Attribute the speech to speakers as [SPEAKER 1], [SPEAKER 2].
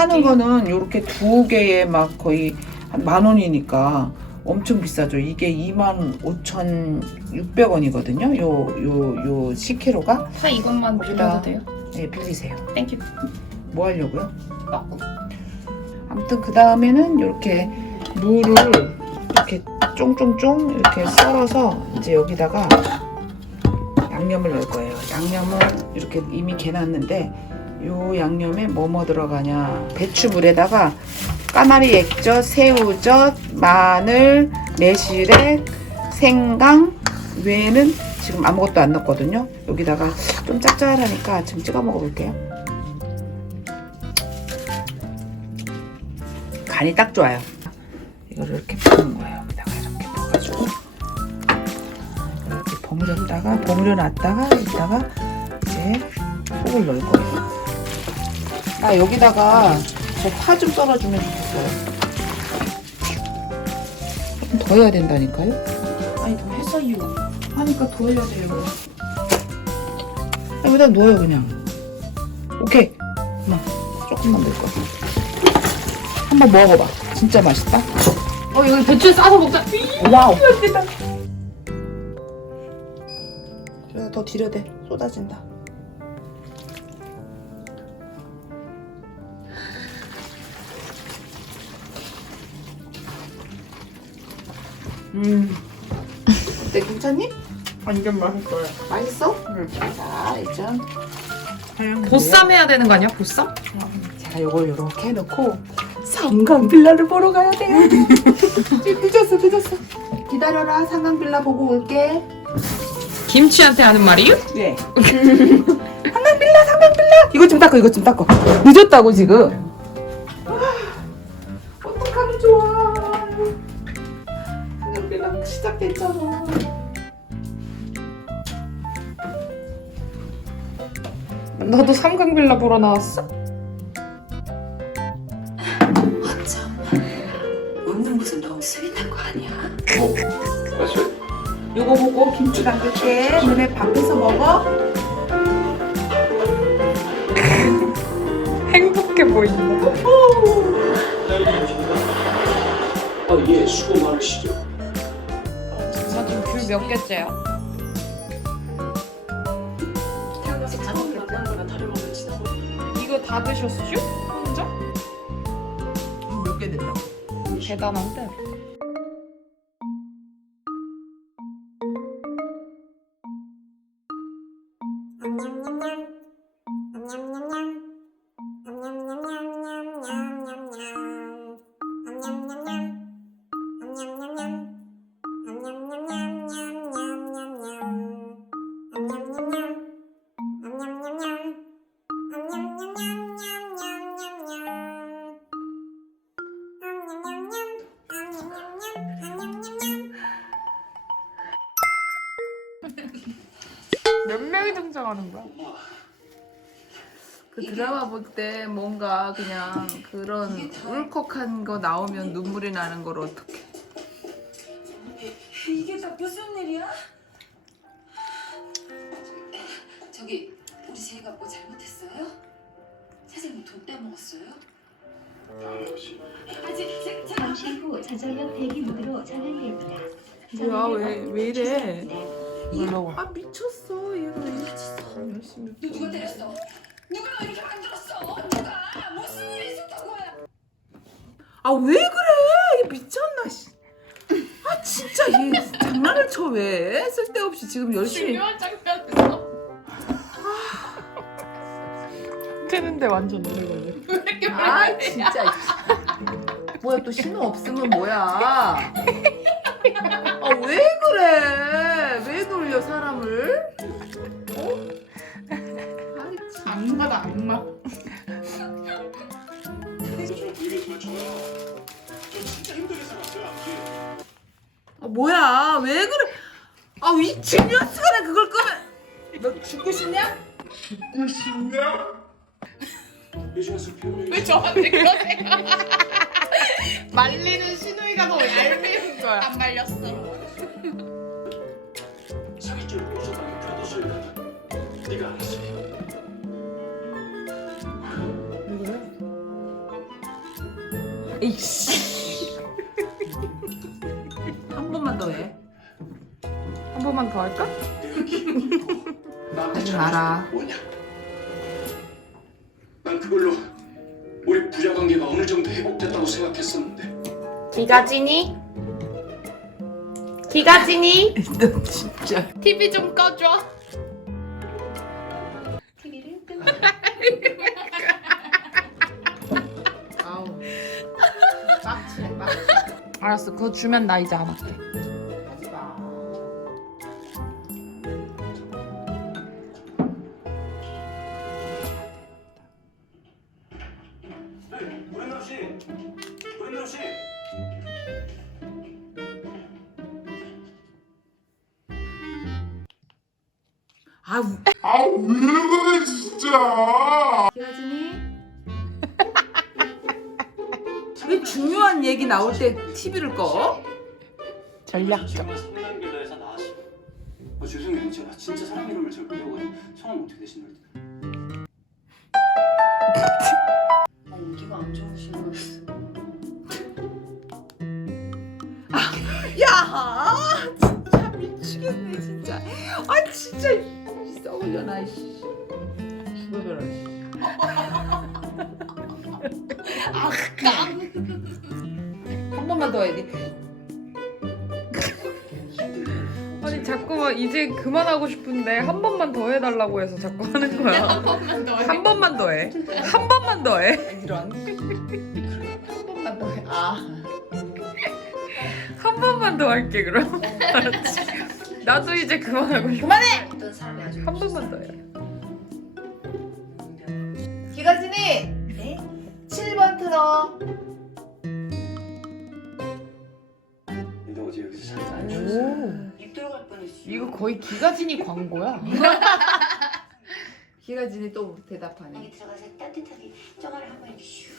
[SPEAKER 1] 파는 거는 이렇게 두 개에 막 거의 한 만 원이니까 엄청 비싸죠. 이게 25,600원이거든요. 요 요 요 10kg가
[SPEAKER 2] 사 이것만 빌려도 돼요?
[SPEAKER 1] 네, 빌리세요.
[SPEAKER 2] 땡큐.
[SPEAKER 1] 뭐 하려고요?
[SPEAKER 2] 빠꾸.
[SPEAKER 1] 아무튼 그 다음에는 이렇게 무를 이렇게 쫑쫑쫑 이렇게 썰어서 이제 여기다가 양념을 넣을 거예요. 양념을 이렇게 이미 개놨는데 요 양념에 뭐뭐 들어가냐 배추물에다가 까나리 액젓, 새우젓, 마늘, 매실액, 생강 외에는 지금 아무것도 안 넣었거든요. 여기다가 좀 짭짤하니까 지금 찍어 먹어볼게요. 간이 딱 좋아요. 이거를 이렇게 푸는 거예요. 여기다가 이렇게 넣어가지고 이렇게 버무렸다가 버무려 놨다가 여기다가 이제 속을 넣을 거예요. 아 여기다가 저 파 좀 썰어주면 좋겠어요. 조금 더 해야 된다니까요?
[SPEAKER 2] 아니 더 했어요.
[SPEAKER 1] 하니까 더 해야 돼요. 아, 여기다 넣어요 그냥. 오케이. 엄마 조금만 넣을 거야. 한번 먹어봐. 진짜 맛있다.
[SPEAKER 2] 어 여기 배추 싸서 먹자.
[SPEAKER 1] 와우. 그래서 더 들여대. 쏟아진다. 음. 어때? 괜찮니?
[SPEAKER 2] 완전 맛있어요.
[SPEAKER 1] 맛있어? 응. 자, 이제
[SPEAKER 2] 보쌈 해야 되는 거 아니야? 보쌈?
[SPEAKER 1] 자, 요걸 요렇게 해놓고 상강 빌라를 보러 가야 돼. 지금 늦었어, 늦었어. 기다려라. 상강 빌라 보고 올게.
[SPEAKER 2] 김치한테 하는 말이요?
[SPEAKER 1] 네. 상강 빌라, 상강 빌라. 이것 좀 닦어, 이것 좀 닦어. 늦었다고 지금. 됐잖아.
[SPEAKER 2] 너도 삼강빌라 보러 나왔어?
[SPEAKER 3] 어쩜 웃는 모습 너무 스윗한 거 아니야?
[SPEAKER 1] 요거 보고 김치 담글게. 너네 밥해서 먹어.
[SPEAKER 2] 행복해 보인다.
[SPEAKER 4] 아, 예, 수고 많으시죠.
[SPEAKER 2] 귤몇 개째야?
[SPEAKER 3] 태어나서 처음 만난 거나 다름없는 지나고
[SPEAKER 2] 이거 다 드셨죠? 혼자?
[SPEAKER 1] 몇개 됐나?
[SPEAKER 2] 대단한데. 몇 명이 등장하는 거야?
[SPEAKER 1] 그 드라마 볼 때 뭔가 그냥 그런 울컥한 거 나오면 눈물이 나는 걸 어떻게?
[SPEAKER 3] 이게 다 무슨 일이야? 저기 우리 제이가 뭐 잘못했어요? 사장님 돈 떼먹었어요? 아직 제, 제가
[SPEAKER 5] 잠시 후 저저녁 대기 모드로 전환됩니다.
[SPEAKER 1] 뭐야 왜 왜 이래?
[SPEAKER 5] 놀라워.
[SPEAKER 1] 아 미쳤어 얘가 왜 이래? 열심히.
[SPEAKER 3] 누가 때렸어? 누가 이렇게 만들었어? 누가 무슨 일이 있었던 거야?
[SPEAKER 1] 아 왜 그래? 얘 미쳤나 씨. 아 진짜 얘 장난을 쳐 왜? 쓸데없이 지금 열심히.
[SPEAKER 2] 중요한 장면에서. 되는데 완전 오래 걸려. 왜 이렇게
[SPEAKER 1] 아 진짜. 뭐야 또 신호 없으면 뭐야? 아 왜 그래? 왜 놀려 사람을? 어? 아이.
[SPEAKER 2] 악마다 악마.
[SPEAKER 1] 아 뭐야 왜 그래? 아이 중요한 시간에 그걸 끄면 너 죽고 싶냐?
[SPEAKER 4] 요즘에서 표현이
[SPEAKER 2] 왜 저한테 그러세요? 말리는 신우이가 더 얄미운 거야. 안 말렸어.
[SPEAKER 1] 에이씨. 한 번만 더 해.
[SPEAKER 2] 한 번만 더 할까?
[SPEAKER 4] 나한테
[SPEAKER 1] 하지 마라.
[SPEAKER 4] 건 뭐냐? 난 그걸로 우리 부자 관계가 어느 정도 회복됐다고 생각했었는데
[SPEAKER 2] 기가진이? 기가진이?
[SPEAKER 1] 너 진짜.
[SPEAKER 2] TV 좀 꺼줘. 알았어, 그거 주면 나 이제 안 할게.
[SPEAKER 1] 하지 마.
[SPEAKER 4] 네, 브랜드 씨, 브랜드 씨.
[SPEAKER 1] 아우.
[SPEAKER 2] 기가진이?
[SPEAKER 1] 왜 중요한 얘기 나올 때 TV를 꺼?
[SPEAKER 2] 전략적.
[SPEAKER 4] 어, 죄송해요. 제가 진짜 사람 이름을 잘 모르거든요. 성함 어떻게 되시나요?
[SPEAKER 3] 연기가 안 좋으신 거였어.
[SPEAKER 1] 야, 진짜 미치겠네 진짜. 아 진짜 썩으려나 씨. 죽어버려. 씨. 한 번만 더 해야 돼.
[SPEAKER 2] 아니 자꾸만 이제 그만하고 싶은데 한 번만 더 해달라고 해서 자꾸 하는 거야. 한 번만 더 해. 한 번만 더 해. 한 번만 더 해.
[SPEAKER 1] 이런. 한 번만 더 해. 아.
[SPEAKER 2] 한 번만 더 할게 그럼. 알았지? 나도 이제 그만하고 싶어.
[SPEAKER 1] 그만해.
[SPEAKER 3] 어떤 사람이 아주
[SPEAKER 2] 한 번만 더 해.
[SPEAKER 1] 기가진이
[SPEAKER 3] 네?
[SPEAKER 1] 7번 틀어.
[SPEAKER 2] 오.
[SPEAKER 3] 입 들어갈 뻔했어.
[SPEAKER 2] 이거 거의 기가진이 광고야.
[SPEAKER 1] 기가진이 또 대답하네.
[SPEAKER 3] 여기 들어가서 따뜻하게 정화를 한번 슉.